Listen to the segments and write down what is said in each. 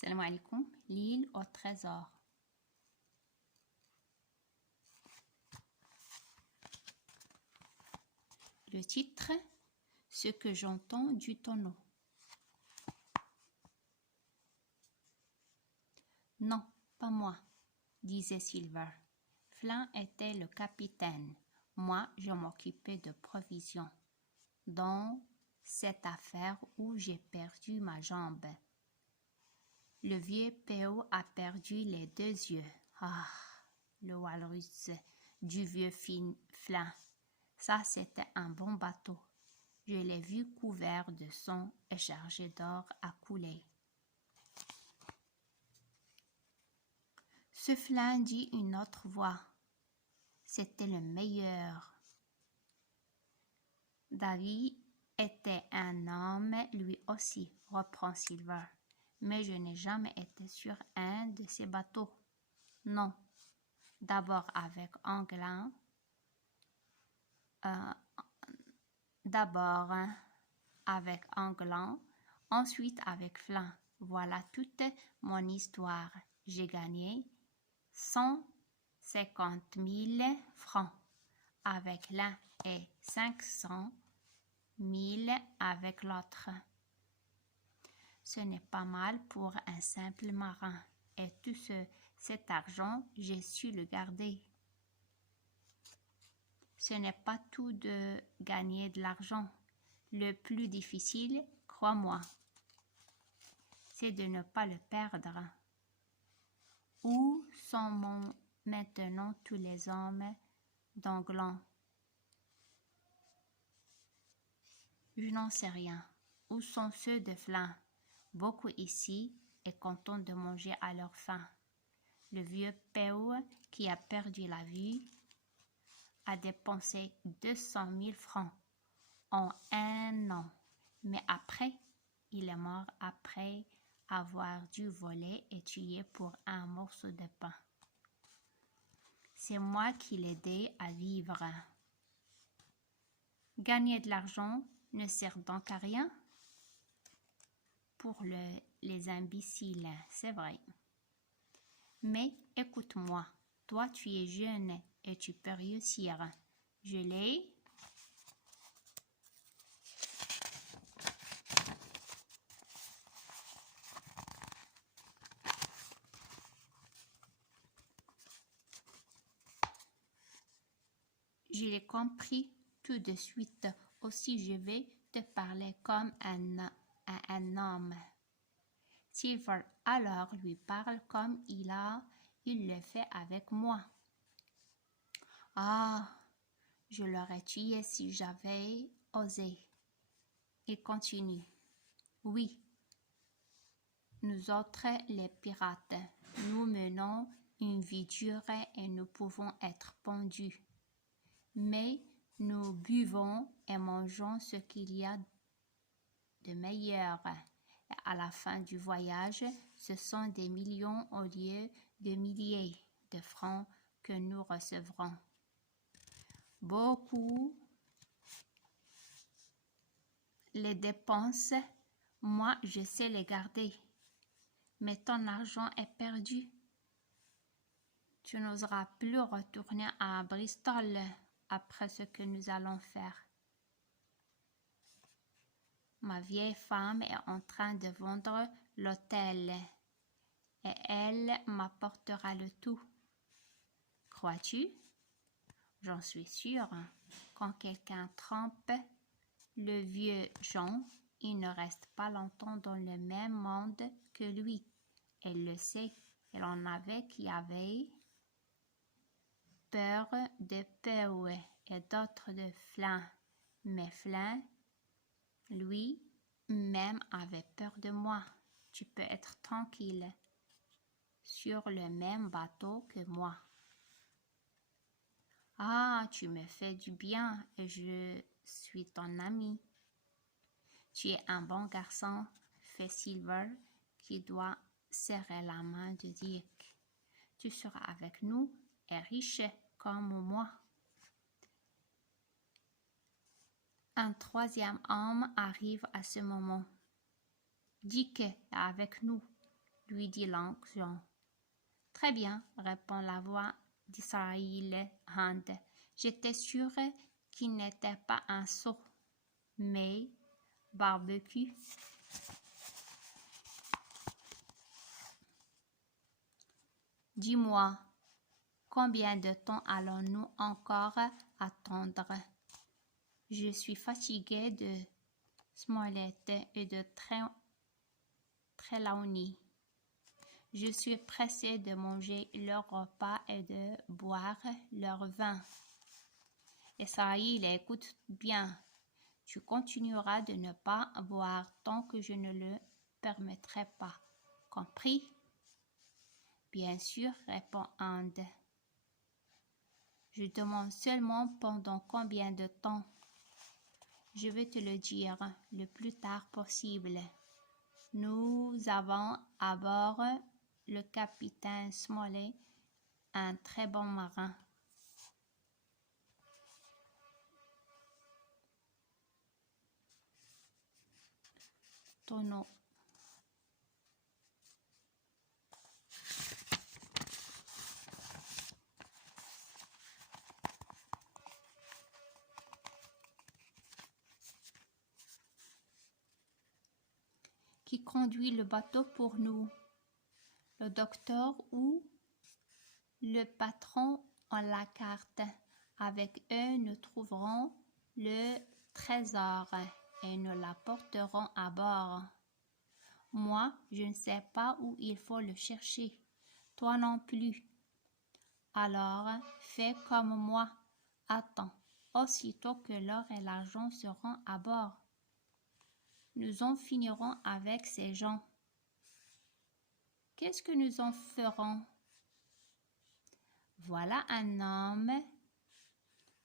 Salam alaikum, l'île au trésor. Le titre, ce que j'entends du tonneau. Non, pas moi, disait Silver. Flynn était le capitaine. Moi, je m'occupais de provisions. Dans cette affaire où j'ai perdu ma jambe. Le vieux P.O. a perdu les 2 yeux. Ah, le walrus du vieux Flynn. Ça, c'était un bon bateau. Je l'ai vu couvert de sang et chargé d'or à couler. Ce Flynn dit une autre voix. C'était le meilleur. David était un homme lui aussi, reprend Silver. Mais je n'ai jamais été sur un de ces bateaux. Non. D'abord avec Anglin. Ensuite avec Flynn. Voilà toute mon histoire. J'ai gagné 150 000 francs avec l'un et 500 000 avec l'autre. Ce n'est pas mal pour un simple marin. Et tout cet argent, j'ai su le garder. Ce n'est pas tout de gagner de l'argent. Le plus difficile, crois-moi, c'est de ne pas le perdre. Où sont maintenant tous les hommes d'Anglin? Je n'en sais rien. Où sont ceux de Flynn? Beaucoup ici et contents de manger à leur faim. Le vieux P.O. qui a perdu la vue a dépensé 200 000 francs en 1 an. Mais après, il est mort après avoir dû voler et tuer pour un morceau de pain. C'est moi qui l'aidais à vivre. Gagner de l'argent ne sert donc à rien? Pour les imbéciles, c'est vrai. Mais écoute-moi, toi tu es jeune et tu peux réussir. Je l'ai. Je l'ai compris tout de suite. Aussi je vais te parler comme un homme. Silver alors lui parle comme il le fait avec moi. Ah, je l'aurais tué si j'avais osé. Il continue. Oui, nous autres les pirates, nous menons une vie dure et nous pouvons être pendus. Mais nous buvons et mangeons ce qu'il y a de meilleur. Et à la fin du voyage, ce sont des millions au lieu de milliers de francs que nous recevrons. Beaucoup les dépenses, moi je sais les garder. Mais ton argent est perdu. Tu n'oseras plus retourner à Bristol après ce que nous allons faire. Ma vieille femme est en train de vendre l'hôtel et elle m'apportera le tout. Crois-tu? J'en suis sûre. Quand quelqu'un trompe le vieux Jean, il ne reste pas longtemps dans le même monde que lui. Elle le sait. Elle en avait qui avaient peur de P.O. et d'autres de Flynn. Mais Flynn, lui, même avait peur de moi. Tu peux être tranquille. Sur le même bateau que moi. Ah, tu me fais du bien et je suis ton ami. Tu es un bon garçon, fait Silver, qui doit serrer la main de Dick. Tu seras avec nous et riche comme moi. Un troisième homme arrive à ce moment. Dick est avec nous. lui dit l'oncle Jean. Très bien, répond la voix d'Israël Hand. J'étais sûre qu'il n'était pas un sot, mais barbecue. Dis-moi, combien de temps allons-nous encore attendre? Je suis fatiguée de Smollett et de Trelawney. Je suis pressée de manger leur repas et de boire leur vin. Israël, écoute bien. Tu continueras de ne pas boire tant que je ne le permettrai pas. Compris? Bien sûr, répond And. Je demande seulement pendant combien de temps. Je vais te le dire le plus tard possible. Nous avons à bord le capitaine Smollett, un très bon marin. Tonneau. Qui conduit le bateau pour nous? Le docteur ou le patron ont la carte. Avec eux, nous trouverons le trésor et nous l'apporterons à bord. Moi, je ne sais pas où il faut le chercher. Toi non plus. Alors, fais comme moi. Attends, aussitôt que l'or et l'argent seront à bord. Nous en finirons avec ces gens. Qu'est-ce que nous en ferons? Voilà un homme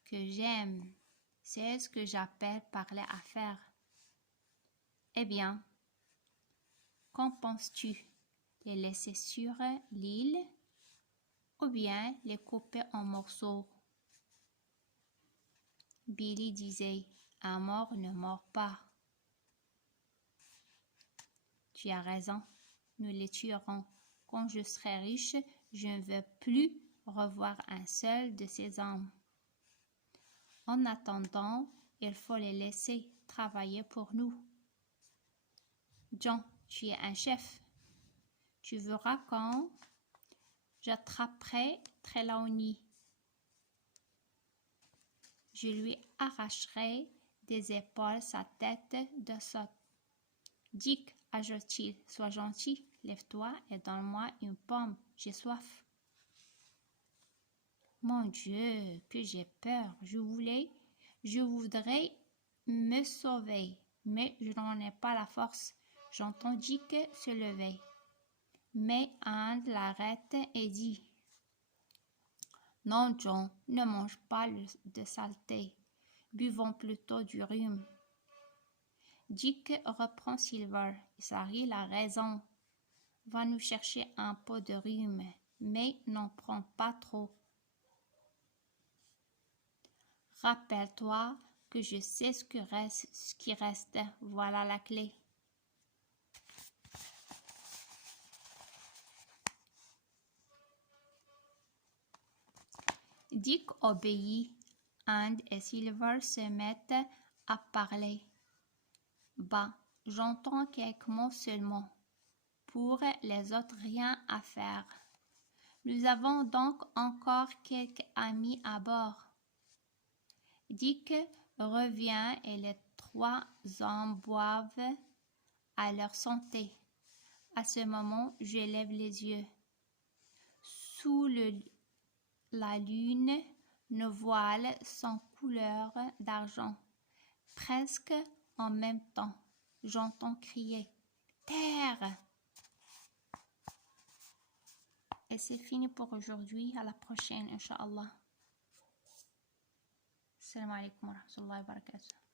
que j'aime. C'est ce que j'appelle parler affaires. Eh bien, qu'en penses-tu? Les laisser sur l'île ou bien les couper en morceaux? Billy disait, un mort ne mord pas. Tu as raison, nous les tuerons. Quand je serai riche, je ne veux plus revoir un seul de ces hommes. En attendant, il faut les laisser travailler pour nous. John, tu es un chef. Tu verras quand j'attraperai Trelawney. Je lui arracherai des épaules sa tête de sotte. Dick, ajoute-t-il, sois gentil, lève-toi et donne-moi une pomme, j'ai soif. Mon Dieu, que j'ai peur, je voudrais me sauver, mais je n'en ai pas la force. J'entends Dick se lever, mais And l'arrête et dit, non, John, ne mange pas de saleté, buvons plutôt du rhum. Dick reprend Silver. Israël a raison. Va nous chercher un pot de rhum, mais n'en prends pas trop. Rappelle-toi que je sais ce qui reste. Voilà la clé. Dick obéit. And et Silver se mettent à parler. Bah, j'entends quelques mots seulement. Pour les autres, rien à faire. Nous avons donc encore quelques amis à bord. Dick revient et les trois hommes boivent à leur santé. À ce moment, je lève les yeux. Sous la lune, nos voiles sont couleur d'argent. Presque en même temps, j'entends crier « Terre !» Et c'est fini pour aujourd'hui. À la prochaine, Inch'Allah. Assalamu alaikum wa rahmatullahi wa barakatuh.